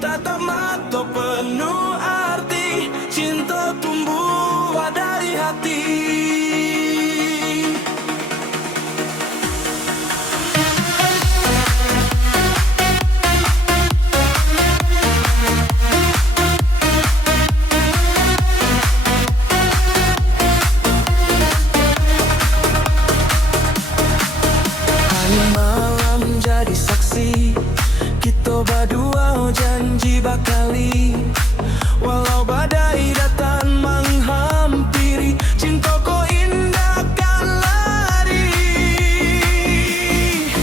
tatap mata penuh arti, cinta tumbuh dari hati. Malam jadi saksi, kita berdua janji bakali. Walau badai datang menghampiri, cintaku indahkan lari.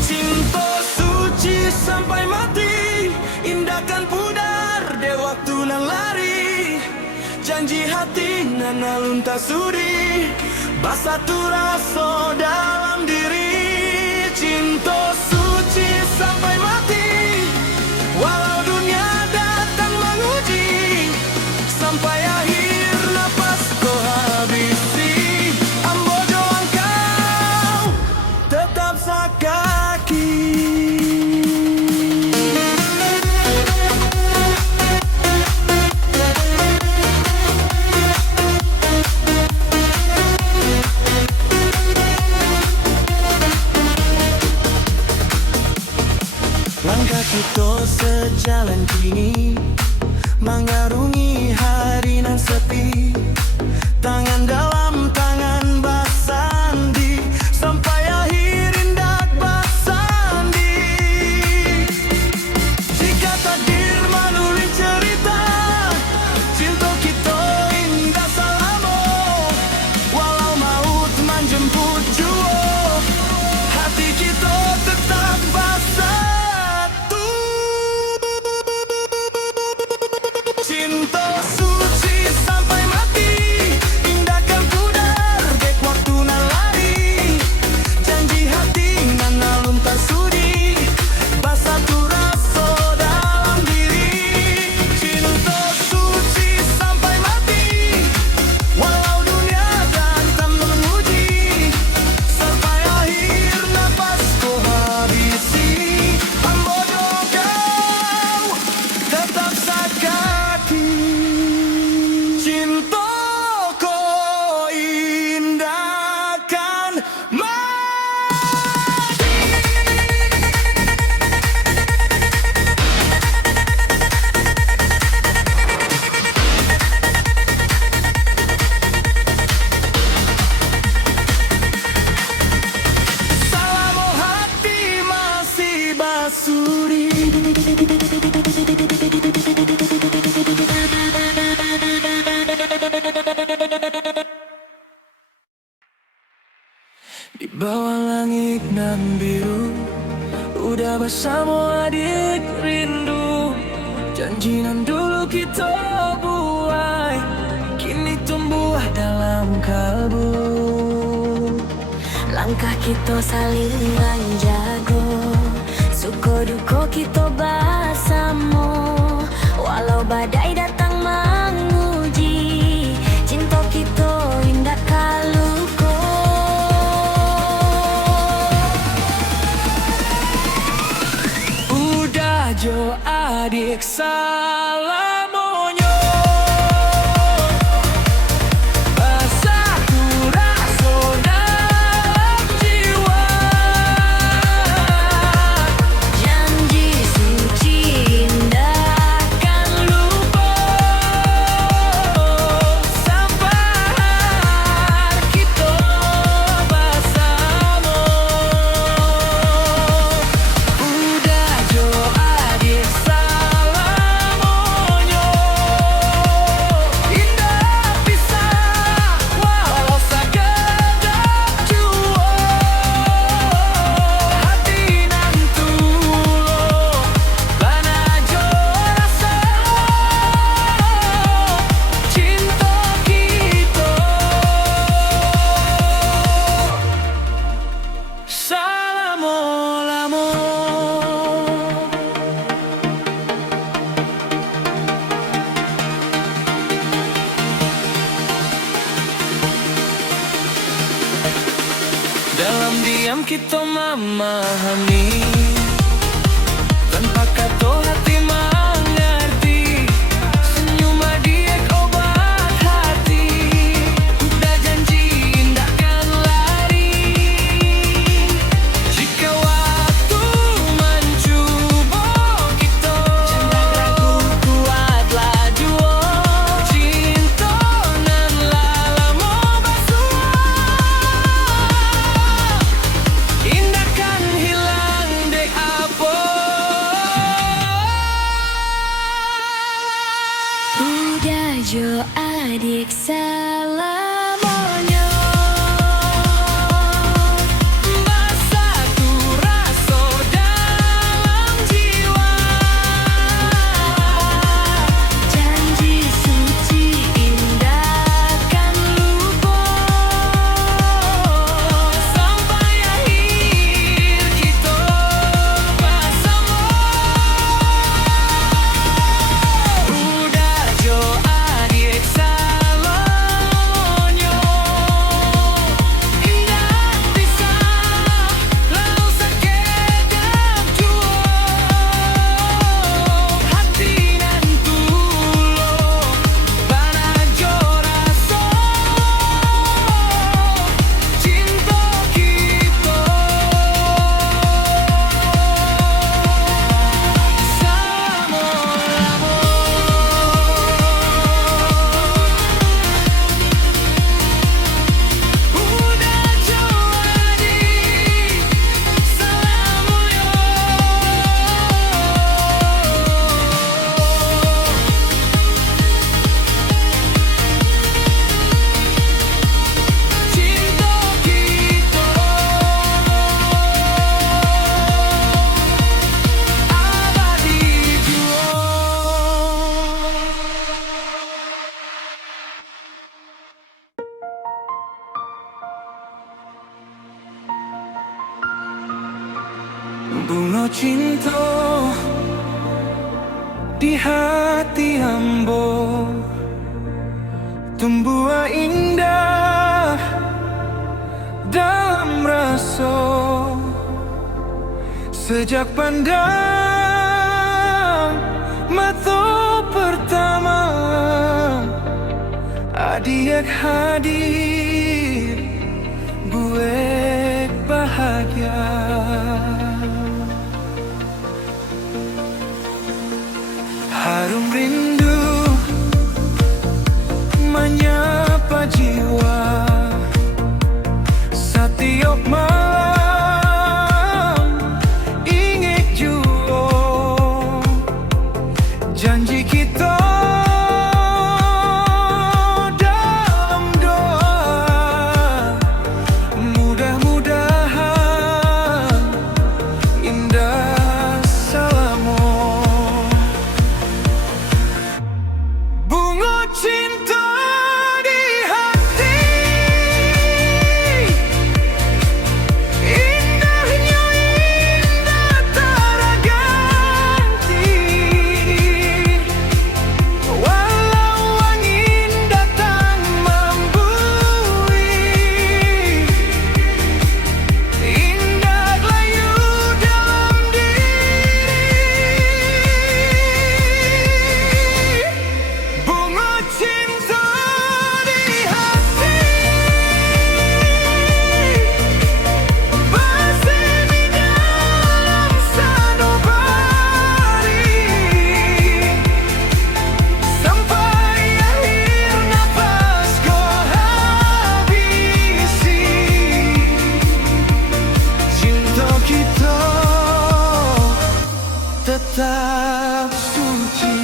Cinta suci sampai mati, indahkan pudar de waktu nan lari. Janji hati nan alun tak sudi, basatu rasa dalam diri. Cinta suci sampai mati, walau dunia datang menguji, sampai akhir napas kau habisi. Ambo doang kau tetap sakaki. Langkah kita sejalan kini, mengarungi hari nan sepi. Tangan dalam tangan bersandi, sampai akhir indah bersandi. Jika takdir menulis cerita, cinta kita indah selama. Walau maut menjemput jua, hati kita tetap bersatu. Cinta suci sampai mati, indahkan pudar dek waktu nan lari. Janji hati nan alun tak sudi, basatu rasa dalam diri. Cinta suci sampai mati, walau dunia datang menguji, sampai akhir napas kau habisi. Ambo doang kau tetap sakaki. Cinta kau indahkan mati. Selama hati masih basuri, di bawah langit nan biru, udah bersama adik rindu. Janji nan dulu kita buat, kini tumbuh dalam kalbu. Langkah kita saling menjaga, suka duka kita bersama. Walau badai datang menguji, cinta kita indah kaluko. Udah jo adik salamonyo, bersatu rasa dalam jiwa. Janji suci indahkan lupa, sampai kita bersama. Udah jo adik salamonyo, indah pisah walau sekedap jua. Hati nan tulung bana jo rasa, cinta kita salamo-lamo. Dalam diam kita memahami, tanpa kata hati mengerti. Bunga cinta di hati ambo tumbuh indah dalam rasa sejak pandang mata pertama adik hadir buek bahagia. Harum rindu menyapa jiwa setiap malam ingat jua janji kita dalam doa mudah-mudahan indah salamu. Bunga cinta di hati indahnya indah terganti walau angin datang membui indah layu dalam diri. Bunga cinta di hati bersemi dalam sanubari sampai akhir nafasku habisi. Cinta kita tetap suci.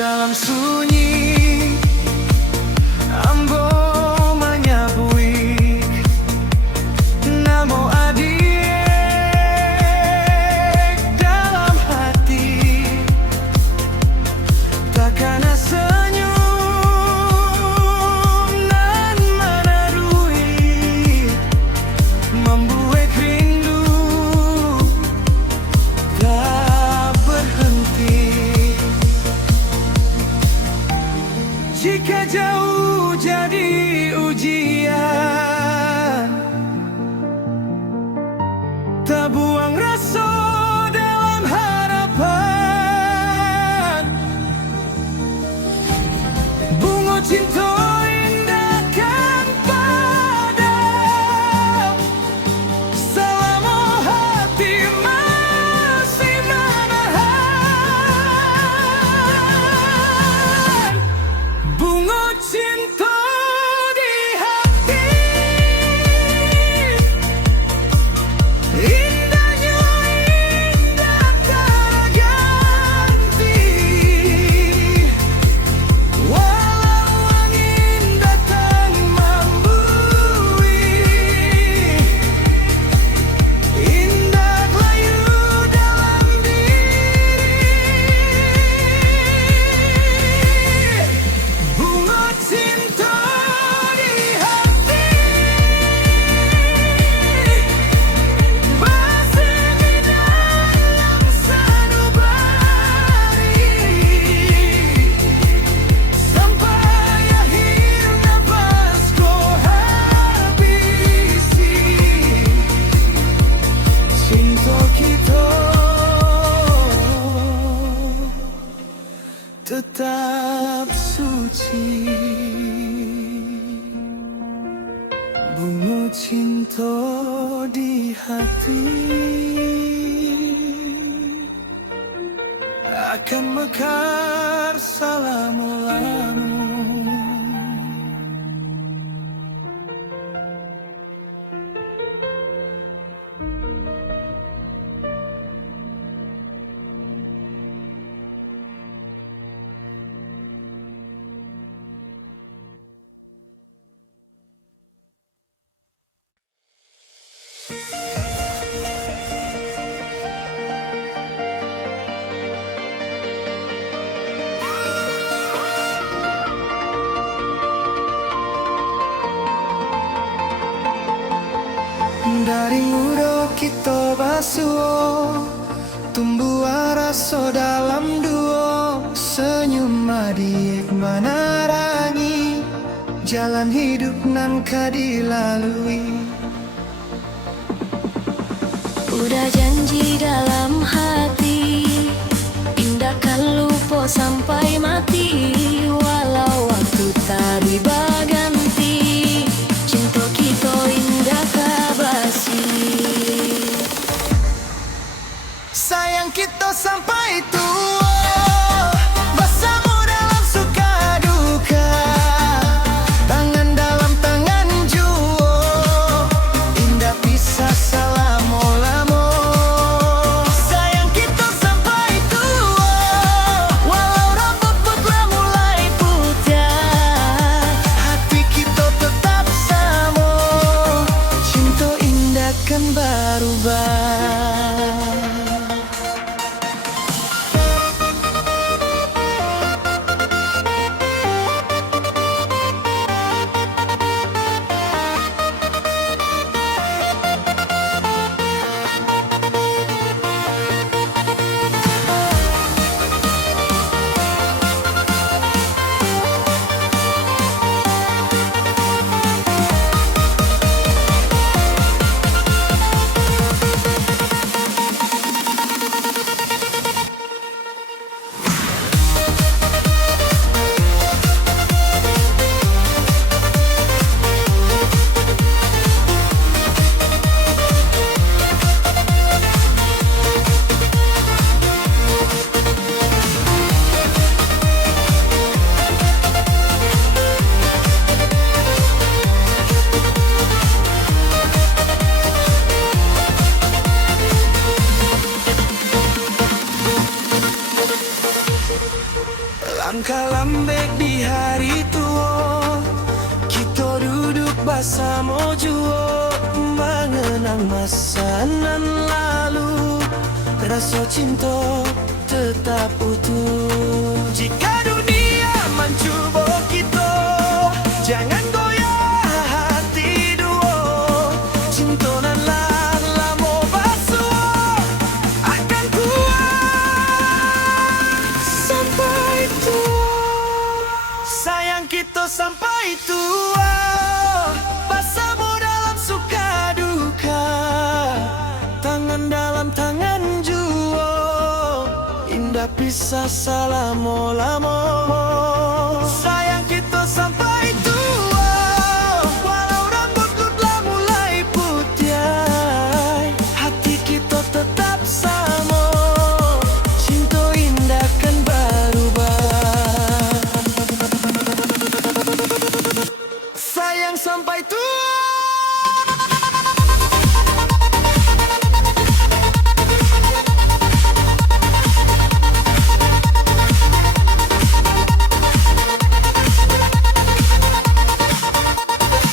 Dalam sunyi ambo menyabui namo adik dalam hati takkan senyum nan menarui membuat rindu tak berhenti. Jika jauh jadi ujian, tak buang rasa dalam harapan. Bunga cinta indahkan padam selama hati masih menahan. Bunga cinta di hati indahnya indah terganti walau angin datang membui indah layu dalam diri. Bunga cinta di hati bersemi dalam sanubari sampai akhir nafasku habisi. Cinta kita tetap suci. Bunga cinta di hati akan mekar selama-lamanya. Haring udo kita basuo, tumbuh rasa dalam duo, senyum adik menerangi jalan hidup nan kadilalui. Udah janji dalam hati, indahkan lupa sampai mati. Walau waktu tak berganti, cinta kita indah kabasi. Sayang kita sampai tua, bersama dalam suka duka, tangan dalam tangan jua, indah pisah selama-lama. Sayang kita sampai tua, walau rambut putih mulai putih, hati kita tetap sama, cinta indah kan berubah. Langkah lembek di hari tua, kita duduk bersama jua, mengenang masa nan lalu, rasa cinta tetap utuh. Jika dunia mencuba kita, jangan goyah hati dua, cinta nan lama basuh akan kuat sampai tua. Sayang kita sampai tua, bersama dalam suka duka, tangan dalam tangan jua, indah pisah selama-lama. Sayang kita sampai tua, walau rambut telah mulai putih, hati kita tetap sama, cinta indah kan berubah. Sayang sampai tua.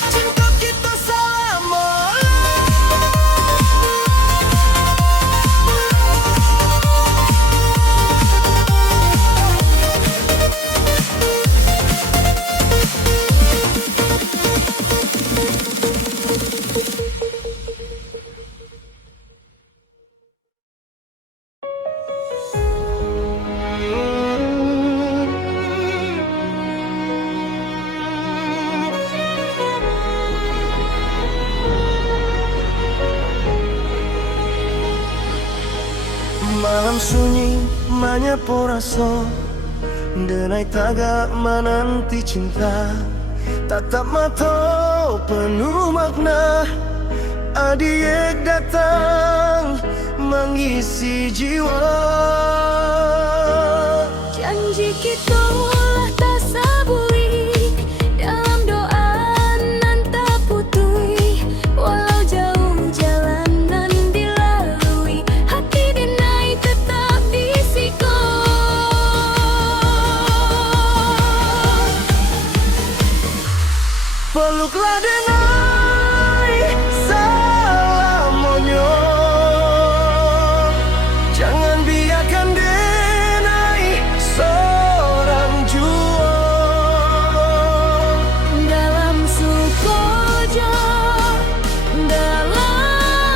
Cinta kita selama. Malam sunyi menyapa rasa, denai taga menanti cinta, tatap mata penuh makna, adik datang mengisi jiwa. Janji kita lah tak sabui, dalam doa nan tak putui. Walau jauh jalan nan dilalui, hati denai tetap disiko. Peluklah denai selamanya, jangan biarkan denai seorang jua. Dalam sukojo, dalam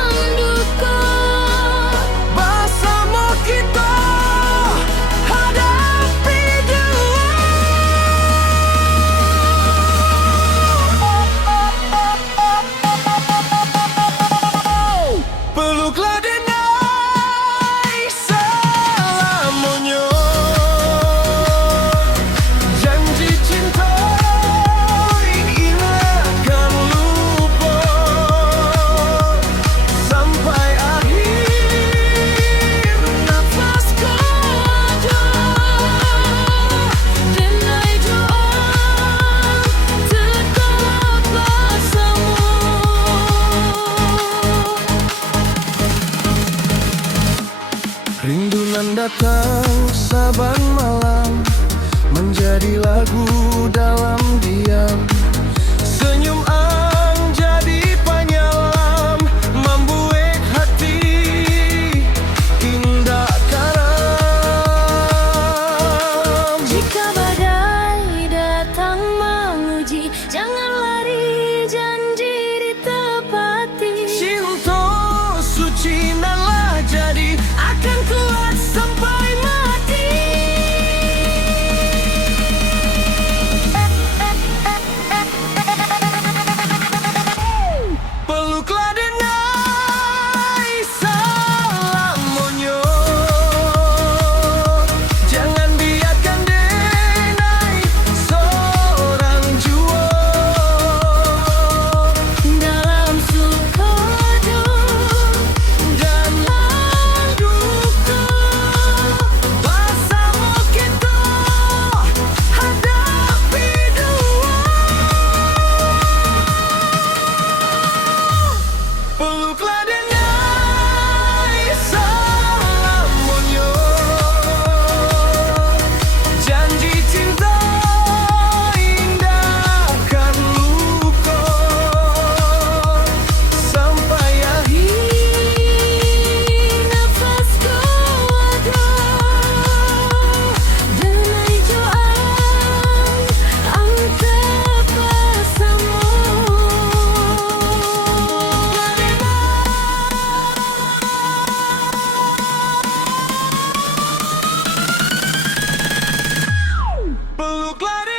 Peluklah